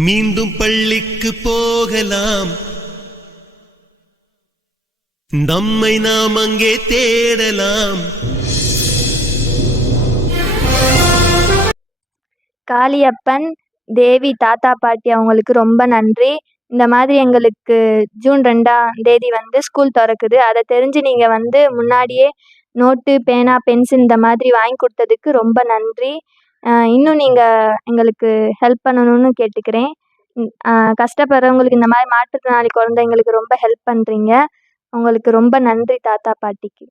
மீண்டும் பள்ளிக்கு போகலாம். நம்மை நாம் அங்கே தேடலாம். காளியப்பன் தேவி தாத்தா பாட்டி அவங்களுக்கு ரொம்ப நன்றி. இந்த மாதிரி எங்களுக்கு ஜூன் ரெண்டாம் தேதி வந்து ஸ்கூல் திறக்குது. அதை தெரிஞ்சு நீங்கள் வந்து முன்னாடியே நோட்டு பேனா பென்சில் இந்த மாதிரி வாங்கி கொடுத்ததுக்கு ரொம்ப நன்றி. இன்னும் நீங்கள் எங்களுக்கு ஹெல்ப் பண்ணணும்னு கேட்டுக்கிறேன். கஷ்டப்படுறவங்களுக்கு இந்த மாதிரி மாற்றுத்திறனாளி குழந்தைங்களுக்கு ரொம்ப ஹெல்ப் பண்ணுறீங்க உங்களுக்கு ரொம்ப நன்றி தாத்தா பாட்டிக்கு.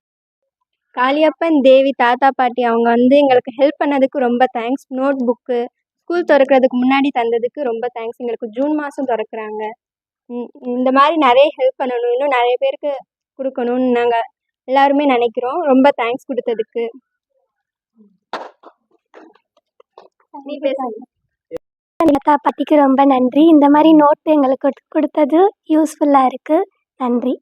காளியப்பன் தேவி தாத்தா பாட்டி அவங்க வந்து எங்களுக்கு ஹெல்ப் பண்ணதுக்கு ரொம்ப தேங்க்ஸ் நோட் புக்கு ஸ்கூல் திறக்கிறதுக்கு முன்னாடி தந்ததுக்கு ரொம்ப தேங்க்ஸ் எங்களுக்கு ஜூன் மாதம் திறக்கிறாங்க. இந்த மாதிரி நிறைய ஹெல்ப் பண்ணணும். இன்னும் நிறைய பேருக்கு கொடுக்கணும்னு நாங்கள் எல்லாருமே நினைக்கிறோம். ரொம்ப தேங்க்ஸ் கொடுத்ததுக்கு. நீ பேசு. தாத்தா பாட்டிக்கு ரொம்ப நன்றி. இந்த மாதிரி நோட்டு எங்களுக்கு கொடு- கொடுத்தது யூஸ்ஃபுல்லாக இருக்குது நன்றி.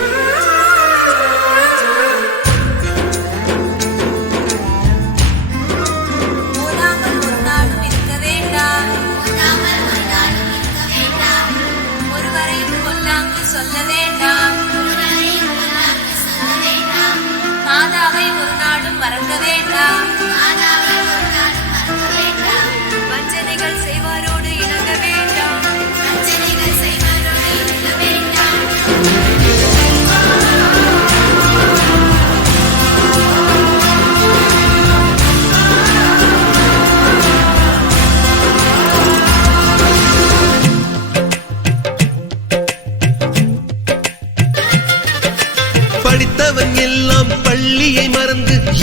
சொல்ல வேண்டாம் மாதாவை ஒரு நாளும் மறக்க வேண்டாம்.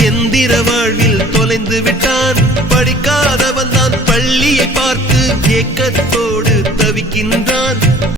எந்திர வாழ்வில் தொலைந்து விட்டான். படிக்காதவன் தான் பள்ளியை பார்த்து ஏக்கத்தோடு